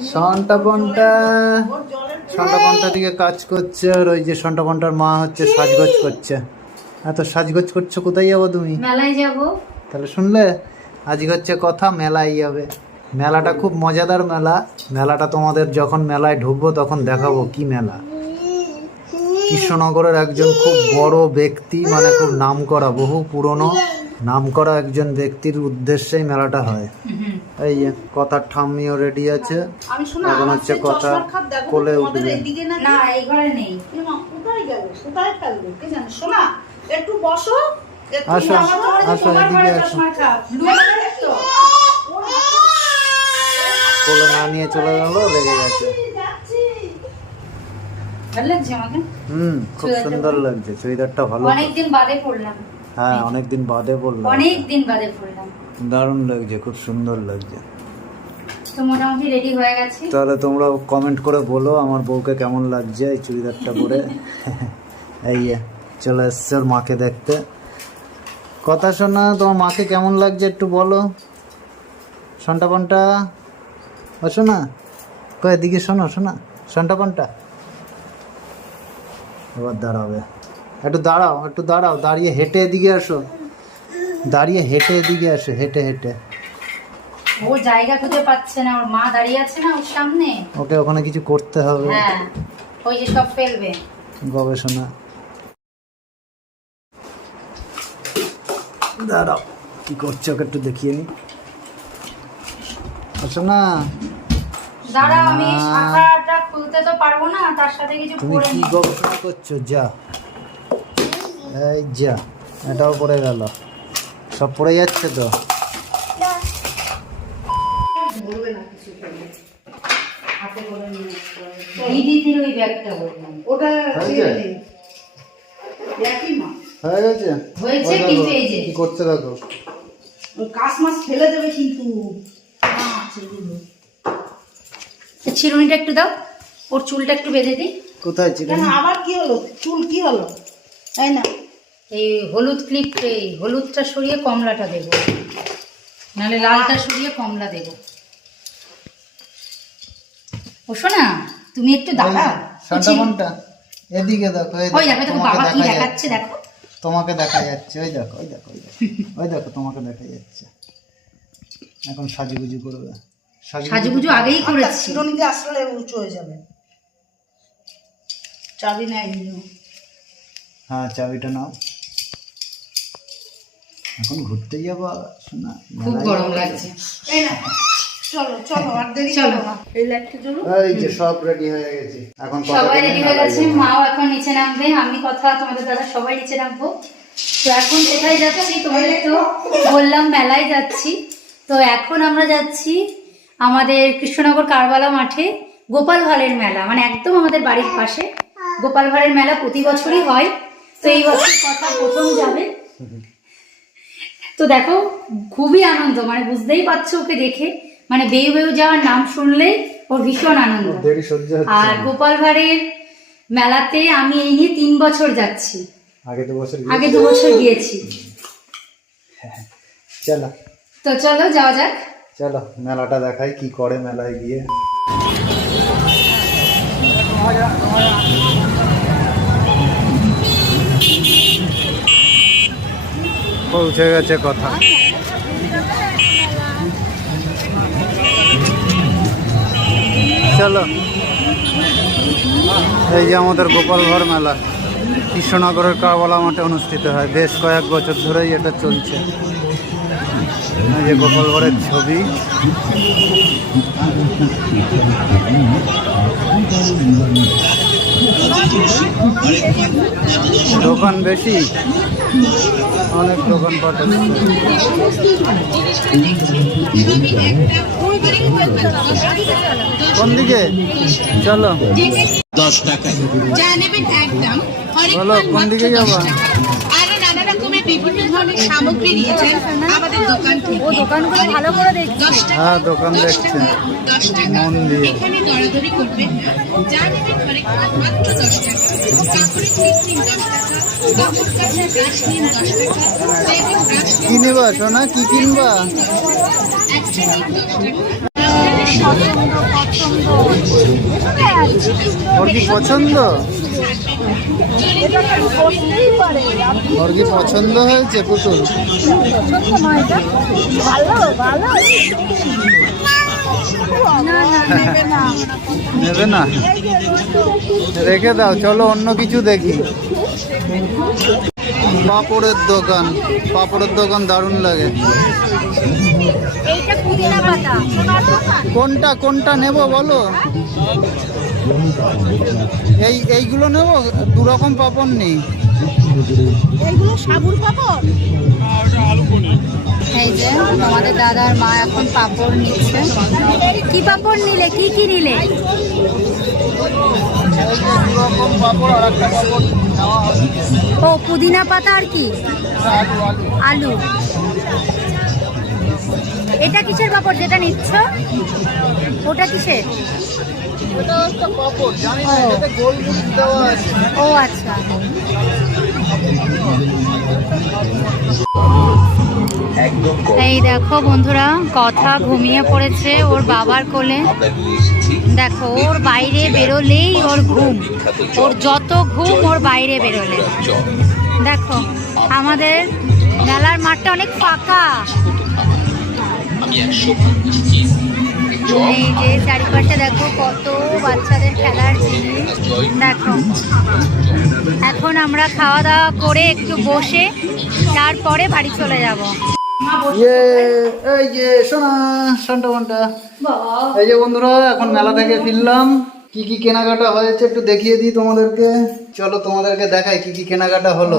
সন্টা পন্টা সন্টা পন্টা দিকে কাজ করছে আর ওই যে সন্টা পন্টার মা হচ্ছে সাজগোজ করছে। এত সাজগোজ করছ কোথায় যাব তুমি? মেলায় যাব। তাহলে শুনলে আজকে হচ্ছে কথা যাবে। মেলাটা খুব মজাদার মেলা। মেলাটা তোমাদের যখন মেলায় ঢুকবো তখন দেখাবো কি মেলা। কৃষ্ণনগরের একজন খুব বড় ব্যক্তি মানে খুব নাম করা বহু পুরনো নাম করা একজন ব্যক্তির উদ্দেশ্যেই মেলাটা হয়। এই যে কথার ঠাম্মিও রেডি আছে। আমি শোনা এখন হচ্ছে কথা কোলে উঠবে। না না এই ঘরে নেই। কোথায় গেল? কোথায় ফেলবে? কে জানে? শোনা একটু বসো। আসো, আসো, এদিকে কোলে না নিয়ে চলে গেল গেছে। হুম খুব সুন্দর লাগছে চুড়িদারটা ভালো। অনেকদিন বাদে পড়লাম হ্যাঁ অনেকদিন বাদে বললাম অনেক দিন বাদে পড়লাম। দারুণ লাগছে খুব সুন্দর লাগছে। তো মোটামুটি রেডি হয়ে গেছি। তাহলে তোমরা কমেন্ট করে বলো আমার বউকে কেমন লাগছে এই চুড়িদারটা পরে। এই চলে এসছে ওর মাকে দেখতে। কথা শোনা তোমার মাকে কেমন লাগছে একটু বলো। সন্টা পন্টা ও শোনা? কয় দিকে শোনো শোনা? সন্টা পন্টা এবার দাঁড়াবে। একটু দাঁড়াও একটু দাঁড়াও দাঁড়িয়ে হেঁটে এদিকে আসো। দাঁড়িয়ে হেঁটে এদিকে আসো হেঁটে হেঁটে। ও জায়গা খুঁজে পাচ্ছে না ওর মা দাঁড়িয়ে আছে না ওর সামনে? ওকে ওখানে কিছু করতে হবে। হ্যাঁ ওই যে সব ফেলবে। গবেষণা। দাঁড়াও কি করছে ওকে একটু দেখিয়ে নি। আচ্ছা না দাঁড়াও আমি শাখাটা খুলতে তো পারব না তার সাথে কিছু তুমি কি গবেষণা করছ? যা। এই যা এটাও পড়ে গেল। সব পড়ে যাচ্ছে তো। হয়ে গেছে। কি করতে কাশ মাছ ফেলে দেবে কিন্তু। চিরুনিটা একটু দাও ওর চুলটা একটু বেঁধে দিই। কোথায় ছিল কেন আবার কি হলো? চুল কি হলো? তাই না এই হলুদ ক্লিপ এই হলুদটা সরিয়ে কমলাটা দেবো। নাহলে লালটা সরিয়ে কমলা দেবো। ও শোনা তুমি একটু সান্টা এদিকে দেখো ওই দেখো, বাবা কি দেখা দেখাচ্ছে যাচ্ছে। দেখো। তোমাকে দেখা যাচ্ছে ওই দেখো ওই দেখো ওই দেখো ওই দেখো তোমাকে দেখা যাচ্ছে। এখন সাজুগুজু করবে সাজুগুজু আগেই করেছি। চিরুনিতে আসলে উঁচু হয়ে যাবে। চাবি নাই। হ্যাঁ চাবিটা নাও। এখন ঘুরতে যাব শোনা খুব গরম লাগছে। এই না চলো চলো আর দেরি চলো। চলো এই লাইটটা জ্বলো। এই যে সব রেডি হয়ে গেছে। এখন সবাই রেডি হয়ে গেছে মাও এখন নিচে নামবে আমি কথা তোমাদের দাদা সবাই নিচে নামবো। তো এখন কোথায় যাচ্ছি তোমাদের তো বললাম মেলায় যাচ্ছি। তো এখন আমরা যাচ্ছি আমাদের কৃষ্ণনগর কারবালা মাঠে গোপাল ভাঁড়ের মেলা। মানে একদম আমাদের বাড়ির পাশে। গোপাল ভাঁড়ের মেলা প্রতি বছরই হয়। তো এই বছর কথা প্রথম যাবে। তো দেখো খুবই আনন্দ মানে বুঝতেই পারছ ওকে দেখে। মানে বেউ বেউ যাওয়ার নাম শুনলেই ওর ভীষণ আনন্দ। আর গোপাল ভাঁড়ের মেলাতে আমি এই নিয়ে তিন বছর যাচ্ছি। আগে দু বছর আগে গিয়েছি। দু বছর গিয়েছি। চলো। তো চলো যাওয়া যাক। চলো মেলাটা দেখাই কি করে মেলায় গিয়ে। পৌঁছে গেছে কথা। চলো। এই যে আমাদের গোপাল ঘর মেলা। কৃষ্ণনগরের কারবালা মাঠে অনুষ্ঠিত হয়। বেশ কয়েক বছর ধরেই এটা চলছে। এই যে গোপাল ঘরের ছবি। দোকান বেশি? অনেক দোকান পাট কোন দিকে? চলো। দশ নেবেন একদম। বলো, কোন দিকে যাব? আরও নানা রকমের বিভিন্ন ধরনের সামগ্রী নিয়েছেন আমাদের দোকান থেকে। ও দোকানগুলো ভালো করে দেখছেন হ্যাঁ, দোকান দেখছে। দশ টাকা। মন দিয়ে। এখানে দরাদরি করবেন না। যা নেবেন হরেক মাল মাত্র দশ টাকা। কাপড়ের ক্লিপ নিন দশ টাকা কাপড় কাচা ব্রাশ নিন দশ টাকা সেভিং ব্রাশ কি নিবা সোনা কি কিনবা? একটা নিন টাকা। ওর কি পছন্দ? ওর কি পছন্দ হয়েছে পুতুল? নেবে না। রেখে দাও চলো অন্য কিছু দেখি। পাপড়ের দোকান পাপড়ের দোকান দারুণ লাগে। কোনটা কোনটা নেব বলো? এই, এইগুলো নেব? দু রকম পাপড় নেই। এইগুলো সাবুর পাপড়? এই যে, তোমাদের দাদার মা এখন পাপড় নিচ্ছে। কি পাপড় নিলে? কি কি নিলে। ও, পুদিনা পাতা আর কি? আলু। এটা কিসের পাপড়? যেটা নিচ্ছ? ওটা কিসের? এটা একটা পাপড়। জানি না এটাতে গোল দেওয়া আছে। ও আচ্ছা। এই দেখো বন্ধুরা কথা ঘুমিয়ে পড়েছে ওর বাবার কোলে। দেখো ওর বাইরে বেরোলেই ওর ঘুম। ওর যত ঘুম ওর বাইরে বেরোলে। দেখো আমাদের মেলার মাঠটা অনেক ফাঁকা। এই যে চারিপাশে দেখো কত বাচ্চাদের খেলার জিনিস দেখো। এখন আমরা খাওয়া দাওয়া করে একটু বসে তারপরে বাড়ি চলে যাব। ইয়ে এই যে বন্ধুরা এখন মেলা থেকে ফিরলাম। কি কি কেনাকাটা হয়েছে একটু দেখিয়ে দিই তোমাদেরকে। চলো তোমাদেরকে দেখাই কি কি কেনাকাটা হলো।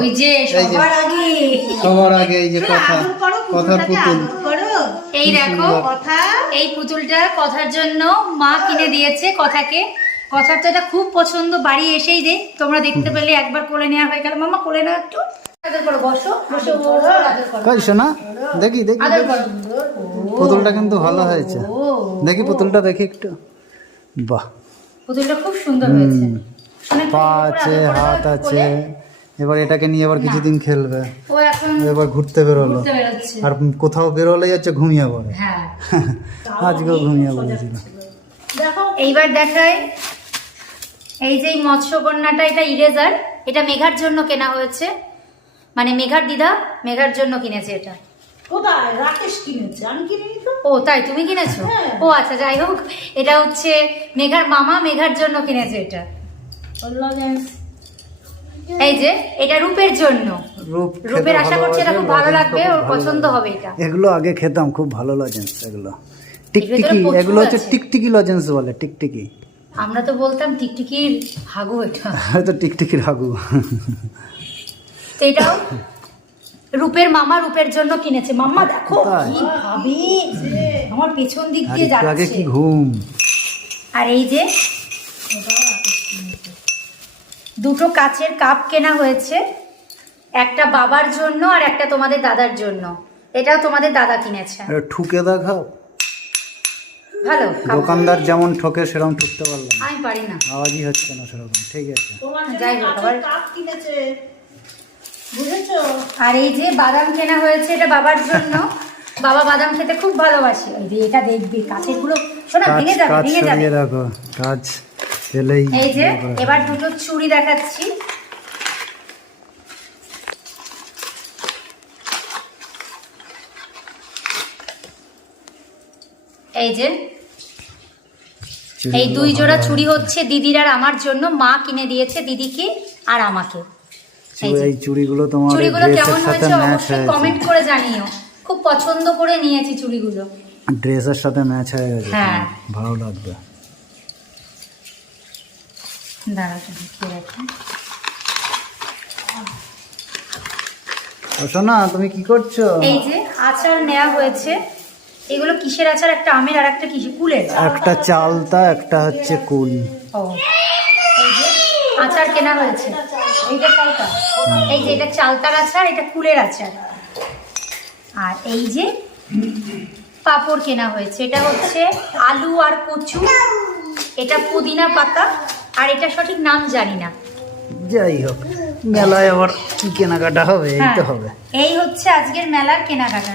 সবার আগে। এই যে কথা কথার পুতুল। এই দেখো কথা এই পুতুলটা কথার জন্য মা কিনে দিয়েছে কথাকে। কথার তো এটা খুব পছন্দ বাড়ি এসেই দে তোমরা দেখতে পেলে একবার কোলে নেওয়া হয়ে গেল। মামা কোলে নাও একটু। দেখি দেখি পুতুলটা কিন্তু ভালো হয়েছে। দেখি পুতুলটা দেখি একটু। বাহ। পুতুলটা খুব সুন্দর হয়েছে। পা আছে হাত আছে। এবার এটাকে নিয়ে এবার কিছুদিন খেলবে। ও এখন এবার ঘুরতে বেরোলো। আর কোথাও বেরোলেই হচ্ছে ঘুমিয়ে পড়ে। হ্যাঁ। আজকেও ঘুমিয়ে পড়েছিল। এইবার দেখাই এই যে এই মৎস্যকন্যাটা এটা ইরেজার এটা মেঘার জন্য কেনা হয়েছে। মানে মেঘার দিদা মেঘার জন্য কিনেছে এটা। কোথায়? রাকেশ কিনেছে। আমি কিনিনি তো। ও তাই তুমি কিনেছো? হ্যাঁ। ও আচ্ছা যাই হোক। এটা হচ্ছে মেঘার মামা মেঘার জন্য কিনেছে এটা। এই যে এটা রূপের জন্য। রূপ রূপের আশা করছি এটা খুব ভালো লাগবে ওর পছন্দ হবে এটা। এগুলো আগে খেতাম খুব ভালো লজেন্স এগুলো। টিকটিকি এগুলো হচ্ছে টিকটিকি লজেন্স বলে টিকটিকি। আমরা তো বলতাম টিকটিকির হাগু এটা। হয়তো টিকটিকির হাগু। তো এটাও রূপের মামা রূপের জন্য কিনেছে। মাম্মা দেখো? কি ভাবে আমার পেছন দিক দিয়ে একটু আগে কি ঘুম। আর এই যে দুটো কাচের কাপ কেনা হয়েছে একটা বাবার জন্য আর একটা তোমাদের দাদার জন্য। এটাও তোমাদের দাদা কিনেছে। ঠুকে দেখাও। ভালো। দোকানদার যেমন ঠকে সেরকম ঠুকতে পারলাম। আমি পারি না। আওয়াজই হচ্ছে না সেরকম ঠিক আছে। যাই হোক, আবার- কাপ কিনেছে। বুঝেছ? আর এই যে বাদাম কেনা হয়েছে এটা বাবার জন্য। বাবা বাদাম খেতে খুব ভালোবাসে। এই যে এটা দেখবি কাছেরগুলো শোনা ভেঙে যাবে ভেঙে যাবে। কাজ। এই যে এবার দুটো চুড়ি দেখাচ্ছি। এই যে এই দুই জোড়া চুড়ি হচ্ছে দিদির আর আমার জন্য। মা কিনে দিয়েছে দিদিকে আর আমাকে। এই। চুড়িগুলো তোমার চুড়িগুলো কেমন হয়েছে অবশ্যই কমেন্ট করে জানিও। খুব পছন্দ করে নিয়েছি চুড়িগুলো। ড্রেসের সাথে ম্যাচ হয়ে গেছে। হ্যাঁ। ভালো লাগবে। দাঁড়াটা ঢুকিয়ে রাখি। ও শোনা তুমি কি করছ? এই যে আচার নেওয়া হয়েছে এগুলো কিসের আচার? একটা আমের আর একটা কিসের? কুলের। একটা চালতা একটা হচ্ছে কুল। ও এই যে আচার কেনা হয়েছে। এইটা চালতা। এই যে এটা চালতার আচার এটা কুলের আচার। আর এই যে পাপড় কেনা হয়েছে এটা হচ্ছে আলু আর কচু এটা পুদিনা পাতা আর এটা সঠিক নাম জানি না। যাই হোক মেলায় আবার কি কেনাকাটা হবে এই তো হ্যাঁ, হবে। এই হচ্ছে আজকের মেলার কেনাকাটা।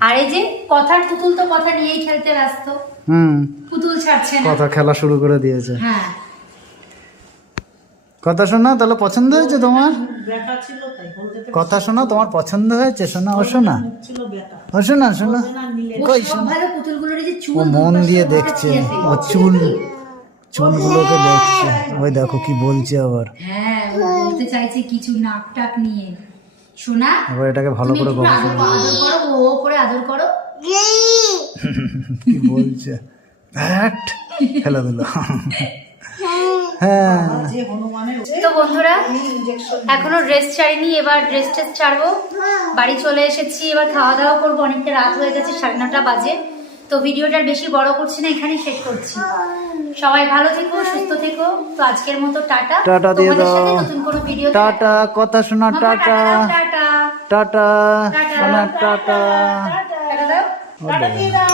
আর এই যে কথার পুতুল তো কথা নিয়েই খেলতে ব্যস্ত। হুম পুতুল ছাড়ছে না। কথা খেলা শুরু করে দিয়েছে। হ্যাঁ। কথা শোনা তাহলে পছন্দ হয়েছে তোমার? ব্যথা ছিল তাই বলতে কথা শোনা তোমার পছন্দ হয়েছে শোনা ও শোনা। ও শোনা শোনা। কই ও মন দিয়ে দেখছে। ও চুল। চুলগুলোকে দেখছে। ওই দেখো কি বলছে আবার। হ্যাঁ ও বলতে চাইছে কিছু নাক টাক নিয়ে। শোনা এবার এটাকে ভালো করে আদর করো, আদর করো ও করে আদর করো। কি বলছে? হ্যাট ফেলে দিল। হ্যাঁ। তো বন্ধুরা এখনও ড্রেস ছাড়িনি এবার ড্রেস টেস ছাড়বো। বাড়ি চলে এসেছি এবার খাওয়া দাওয়া করব। অনেকটা রাত হয়ে গেছে সাড়ে নটা বাজে। তো ভিডিওটা বেশি বড় করছি না এখানেই শেষ করছি। সবাই ভালো থেকো সুস্থ থেকো। তো আজকের মতো টাটা। টাটা দিয়ে তোমাদের সাথে দাও নতুন কোনো ভিডিও টাটা কথা শোনা tata. Tata tata tata. Tata tata দাও। টাটা দিয়ে দাও।